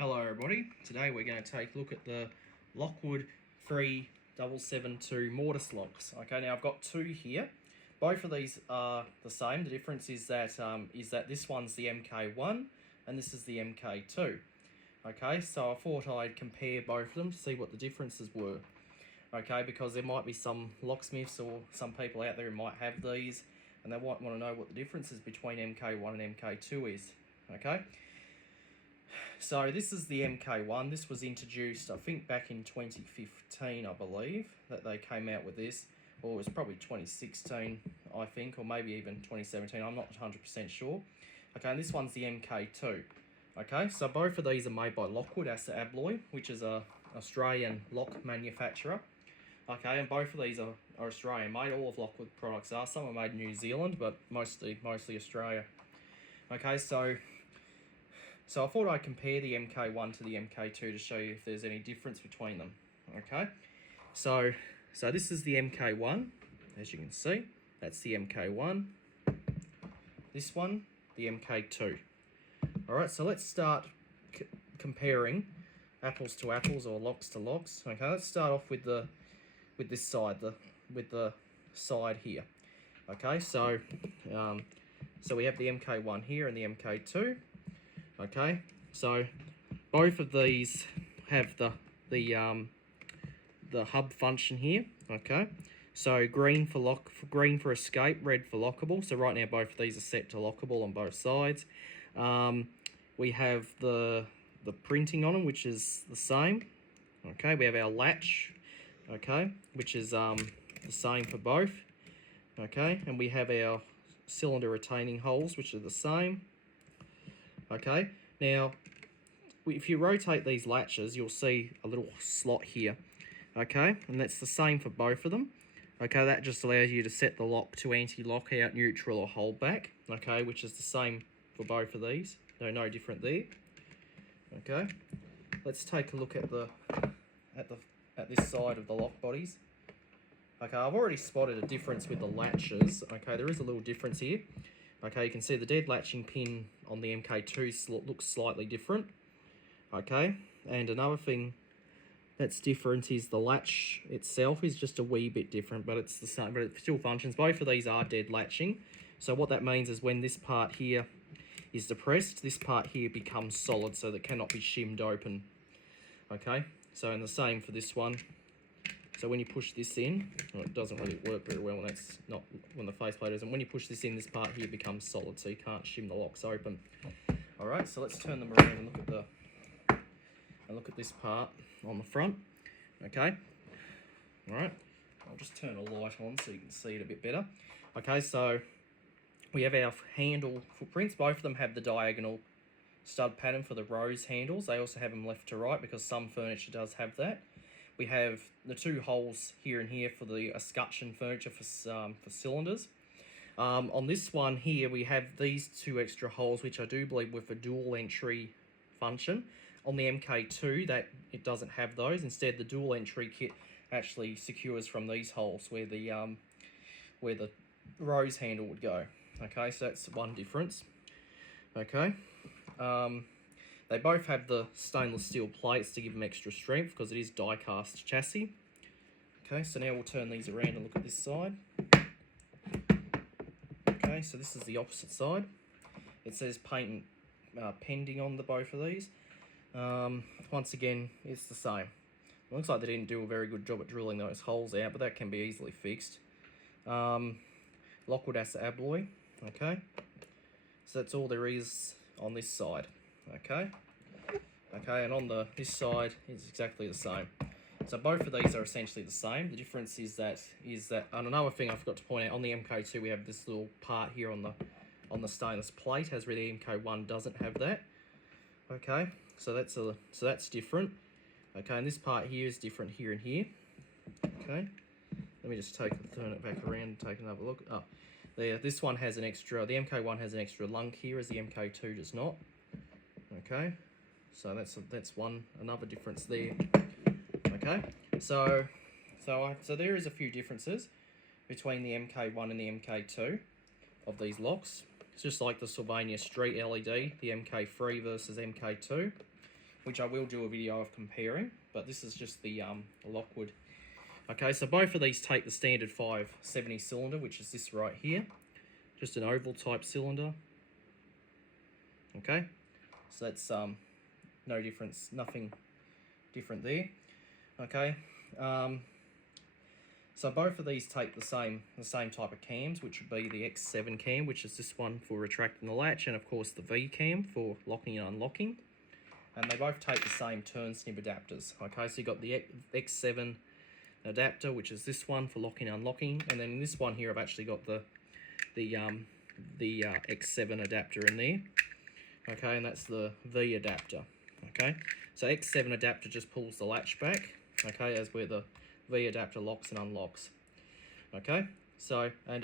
Hello everybody, today we're going to take a look at the Lockwood 3772 mortise locks. Okay, now I've got two here. Both of these are the same. The difference is that this one's the MK1 and this is the MK2. Okay, so I thought I'd compare both of them to see what the differences were. Okay, because there might be some locksmiths or some people out there who might have these and they might want to know what the differences between MK1 and MK2 is. Okay. So this is the MK1. This was introduced, I think, back in 2015, I believe, that they came out with this. Or it was probably 2016, I think, or maybe even 2017. I'm not 100% sure. Okay, and this one's the MK2. Okay, so both of these are made by Lockwood Abloy, which is an Australian lock manufacturer. Okay, and both of these are Australian made. All of Lockwood products are. Some are made in New Zealand, but mostly Australia. Okay, so I thought I'd compare the MK1 to the MK2 to show you if there's any difference between them. Okay, so this is the MK1, as you can see. That's the MK1. This one, the MK2. All right, so let's start comparing apples to apples or locks to locks. Okay, let's start off with this side, with the side here. Okay, so we have the MK1 here and the MK2. Okay, so both of these have the hub function here. Okay, so green for escape, red for lockable. So right now both of these are set to lockable on both sides. We have the printing on them, which is the same. Okay, we have our latch. Okay, which is the same for both. Okay, and we have our cylinder retaining holes, which are the same. Okay, now if you rotate these latches, you'll see a little slot here. Okay, and that's the same for both of them. Okay, that just allows you to set the lock to anti-lockout, neutral, or hold back. Okay, which is the same for both of these. They're no different there. Okay, let's take a look at this side of the lock bodies. Okay, I've already spotted a difference with the latches. Okay, there is a little difference here. Okay, you can see the dead latching pin on the MK2 looks slightly different. Okay, and another thing that's different is the latch itself is just a wee bit different, but it's the same, but it still functions. Both of these are dead latching. So what that means is when this part here is depressed, this part here becomes solid, so that cannot be shimmed open. Okay, so and the same for this one. So when you push this in, well, it doesn't really work very well when that's not when the faceplate isn't. When you push this in, this part here becomes solid, so you can't shim the locks open. All right, so let's turn them around and look at this part on the front. Okay. All right. I'll just turn a light on so you can see it a bit better. Okay, so we have our handle footprints. Both of them have the diagonal stud pattern for the rose handles. They also have them left to right because some furniture does have that. We have the two holes here and here for the escutcheon furniture for cylinders. On this one here, we have these two extra holes, which I do believe with a dual entry function. On the MK2, that it doesn't have those. Instead, the dual entry kit actually secures from these holes where the rose handle would go. Okay, so that's one difference. Okay. They both have the stainless steel plates to give them extra strength because it is die-cast chassis. Okay, so now we'll turn these around and look at this side. Okay, so this is the opposite side. It says patent pending on both of these. Once again, it's the same. It looks like they didn't do a very good job at drilling those holes out, but that can be easily fixed. Lockwood Abloy. Okay, so that's all there is on this side. Okay, and on this side it's exactly the same. So both of these are essentially the same. The difference is that and another thing I forgot to point out, on the MK2 we have this little part here on the stainless plate, as where the MK1 doesn't have that. Okay, so that's different. Okay, and this part here is different here and here. Okay, let me just turn it back around and take another look. Oh, this one has an extra. The MK1 has an extra lunk here, as the MK2 does not. Okay, so that's another difference there. Okay, so there is a few differences between the MK1 and the MK2 of these locks. It's just like the Sylvania Street LED, the MK3 versus MK2. which I will do a video of comparing, but this is just the Lockwood. Okay, so both of these take the standard 570 cylinder, which is this right here, just an oval type cylinder. Okay, so that's no difference, nothing different there. Okay, so both of these take the same type of cams, which would be the X7 cam, which is this one for retracting the latch, and of course the V cam for locking and unlocking. And they both take the same turn snip adapters. Okay, so you've got the X7 adapter, which is this one for locking and unlocking, and then in this one here I've actually got the X7 adapter in there. Okay, and that's the V adapter. Okay, so X7 adapter just pulls the latch back. Okay, as where the V adapter locks and unlocks. Okay, so and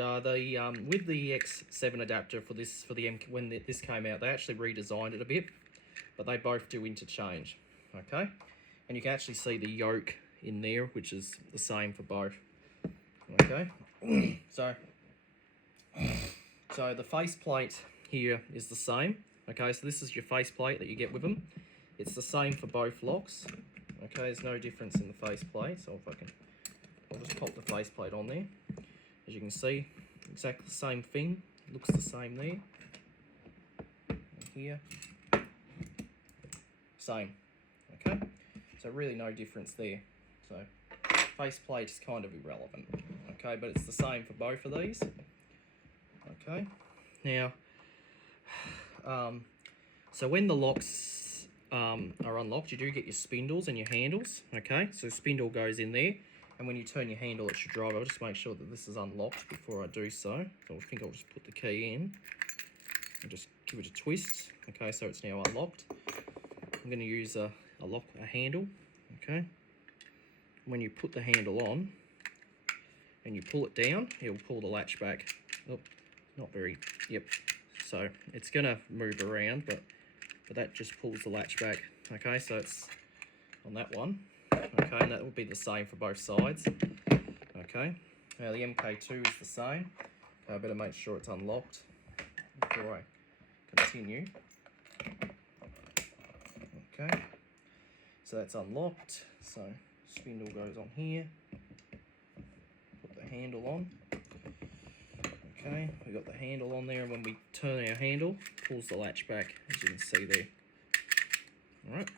with the X7 adapter for this when this came out, they actually redesigned it a bit, but they both do interchange. Okay, and you can actually see the yoke in there, which is the same for both. Okay, so the faceplate here is the same. Okay, so this is your faceplate that you get with them. It's the same for both locks. Okay, there's no difference in the faceplate. So if I'll just pop the faceplate on there. As you can see, exactly the same thing. Looks the same there. And here, same. Okay, so really no difference there. So faceplate is kind of irrelevant. Okay, but it's the same for both of these. Okay, now, so when the locks are unlocked, you do get your spindles and your handles. Okay, so spindle goes in there, and when you turn your handle, it should drive. I'll just make sure that this is unlocked before I do so. So I think I'll just put the key in and just give it a twist. Okay, so it's now unlocked. I'm going to use a handle. Okay, when you put the handle on and you pull it down, it will pull the latch back. Oh, not very. Yep. So it's going to move around, but that just pulls the latch back. Okay, so it's on that one. Okay, and that will be the same for both sides. Okay, now the MK2 is the same. Okay, I better make sure it's unlocked before I continue. Okay, so that's unlocked. So spindle goes on here. Put the handle on. Okay, we got the handle on there, and when we turn our handle, it pulls the latch back, as you can see there. Alright,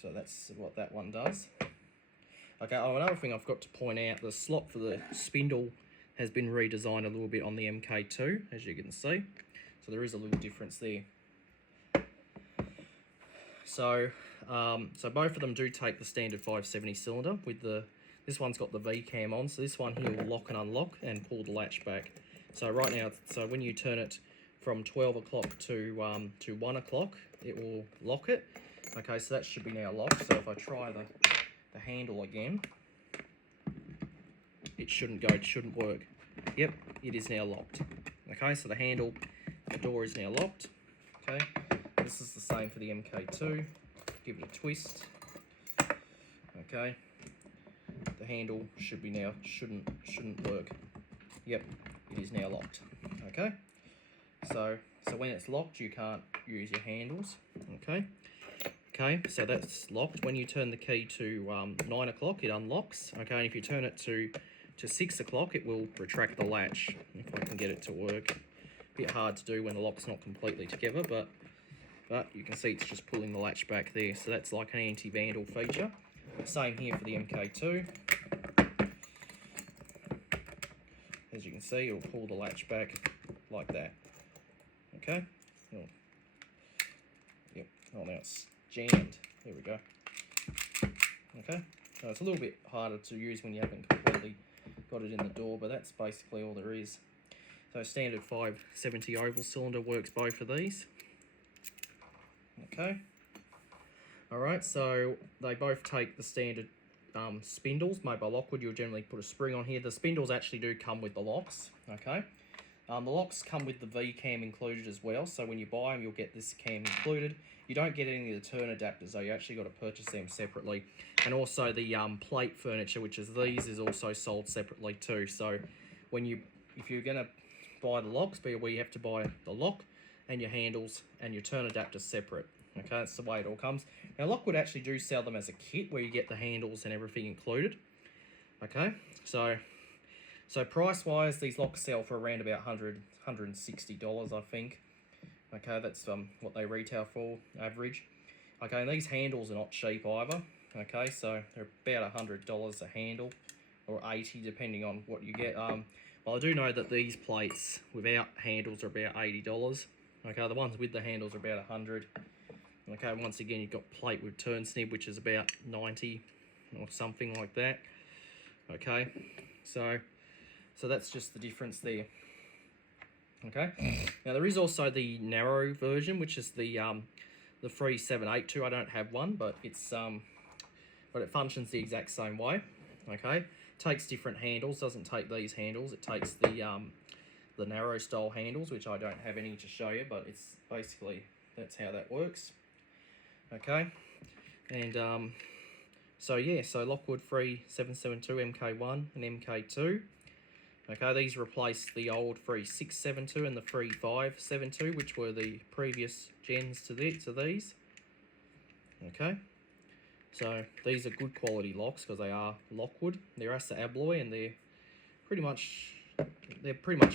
so that's what that one does. Okay, another thing I've got to point out, the slot for the spindle has been redesigned a little bit on the MK2, as you can see. So there is a little difference there. So, so both of them do take the standard 570 cylinder with this one's got the V cam on, so this one here will lock and unlock and pull the latch back. So right now, so when you turn it from 12 o'clock to 1 o'clock, it will lock it. Okay, so that should be now locked. So if I try the handle again, it shouldn't go, it shouldn't work. Yep, it is now locked. Okay, so the door is now locked. Okay, this is the same for the MK2. Give it a twist. Okay. The handle should be now shouldn't work. Yep, it is now locked. Okay, so when it's locked, you can't use your handles. Okay, so that's locked. When you turn the key to 9 o'clock, it unlocks. Okay, and if you turn it to 6 o'clock, it will retract the latch. If I can get it to work, a bit hard to do when the lock's not completely together, but you can see it's just pulling the latch back there. So that's like an anti-vandal feature. Same here for the MK2. As you can see, it'll pull the latch back like that. Okay. Oh. Yep. Oh, now it's jammed. There we go. Okay. So it's a little bit harder to use when you haven't completely got it in the door, but that's basically all there is. So standard 570 oval cylinder works both of these. Okay. Alright, so they both take the standard spindles made by Lockwood. You'll generally put a spring on here. The spindles actually do come with the locks. Okay. The locks come with the V cam included as well, so when you buy them, you'll get this cam included. You don't get any of the turn adapters, though. You actually got to purchase them separately. And also the plate furniture, which is these, is also sold separately too. So if you're going to buy the locks, be aware you have to buy the lock and your handles and your turn adapter separate. Okay, that's the way it all comes. Now Lockwood actually do sell them as a kit where you get the handles and everything included. Okay, so price wise, these locks sell for around about $160, I think. Okay, that's what they retail for average. Okay, and these handles are not cheap either. Okay, so they're about $100 a handle, or 80 depending on what you get. Well, I do know that these plates without handles are about $80. Okay, the ones with the handles are about 100. Okay, once again, you've got plate with turn snib, which is about 90 or something like that. Okay, so that's just the difference there. Okay, now there is also the narrow version, which is the 3782. I don't have one, but it's but it functions the exact same way. Okay, takes different handles, doesn't take these handles. It takes the narrow style handles, which I don't have any to show you, but it's basically that's how that works. Okay, and so yeah, so Lockwood 3772 MK1 and MK2. Okay, these replace the old 3672 and the 3572, which were the previous gens to these. Okay, so these are good quality locks because they are Lockwood. They're Asa Abloy, and they're pretty much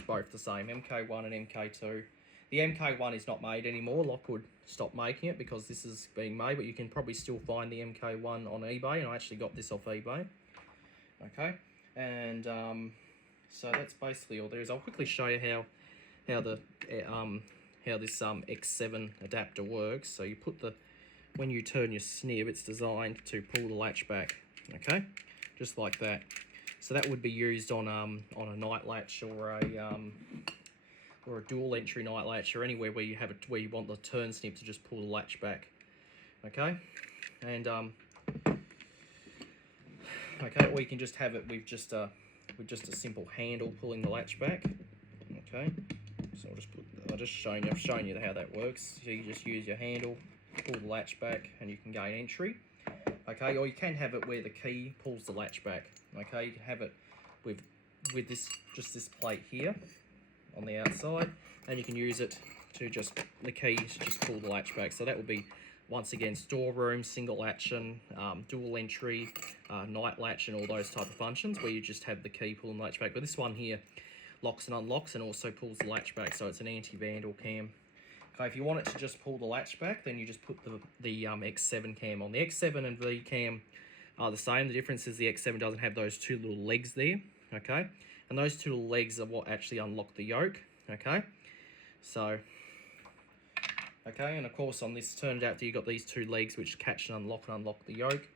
both the same, MK1 and MK2. The MK1 is not made anymore. Lockwood stopped making it because this is being made, but you can probably still find the MK1 on eBay, and I actually got this off eBay. Okay, and so that's basically all there is. I'll quickly show you how this X7 adapter works. So you put when you turn your snib, it's designed to pull the latch back. Okay, just like that. So that would be used on a night latch or a dual entry night latch, or anywhere where you want the turn snib to just pull the latch back. Okay, and okay, or you can just have it with just a simple handle pulling the latch back. Okay, so I've shown you how that works. So you just use your handle, pull the latch back, and you can gain entry. Okay, or you can have it where the key pulls the latch back. Okay, you can have it with this plate here on the outside, and you can use it to the keys just pull the latch back. So that would be, once again, storeroom, single action, dual entry, night latch, and all those type of functions where you just have the key pulling the latch back. But this one here locks and unlocks and also pulls the latch back, so it's an anti-vandal cam. Okay, if you want it to just pull the latch back, then you just put the X7 cam on. The X7 and V cam are the same. The difference is the X7 doesn't have those two little legs there. Okay, and those two little legs are what actually unlock the yoke. Okay, so okay, and of course on this turned out that you've got these two legs which catch and unlock the yoke.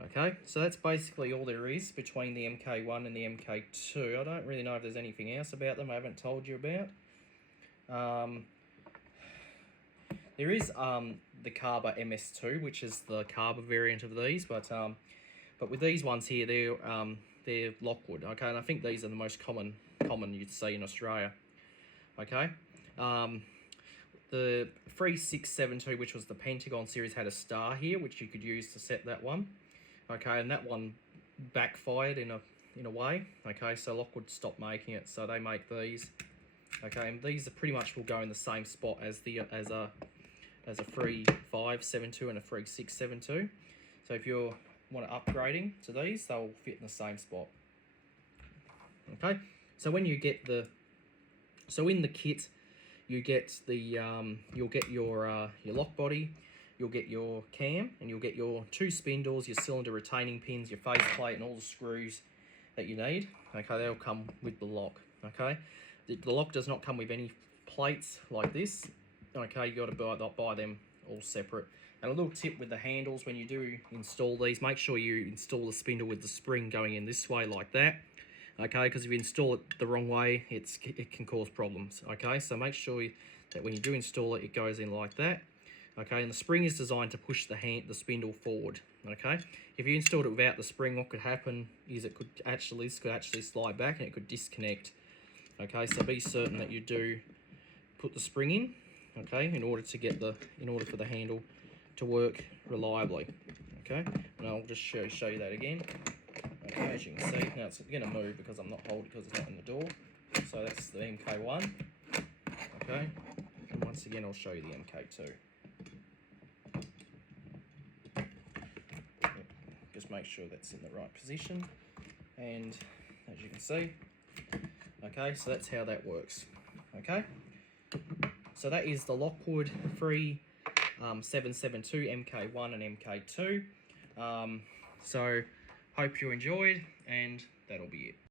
Okay, so that's basically all there is between the MK1 and the MK2. I don't really know if there's anything else about them I haven't told you about. There is the Carber MS2, which is the Carber variant of these, but with these ones here, they're Lockwood. Okay, and I think these are the most common you'd see in Australia. Okay, the 3672, which was the Pentagon series, had a star here, which you could use to set that one. Okay, and that one backfired in a way. Okay, so Lockwood stopped making it, so they make these. Okay, and these are pretty much will go in the same spot as a 3572 and a 3672. So if you want upgrading to these, they'll fit in the same spot. Okay, so when you get in the kit, you get you'll get your lock body, you'll get your cam, and you'll get your two spindles, your cylinder retaining pins, your face plate, and all the screws that you need. Okay, they'll come with the lock. Okay, the lock does not come with any plates like this. Okay, you got to buy them all separate. And a little tip with the handles, when you do install these, make sure you install the spindle with the spring going in this way like that. Okay, because if you install it the wrong way, it can cause problems. Okay, so make sure that when you do install it, it goes in like that. Okay, and the spring is designed to push the spindle forward. Okay, if you installed it without the spring, what could happen is this could actually slide back and it could disconnect. Okay, so be certain that you do put the spring in. Okay, in order for the handle to work reliably. Okay, and I'll just show you that again. Okay, as you can see, now it's going to move because I'm not holding because it's not in the door. So that's the MK1. Okay, and once again I'll show you the MK2. just make sure that's in the right position. And as you can see, okay, so that's how that works. Okay, so that is the Lockwood 772 MK1 and MK2. So hope you enjoyed, and that'll be it.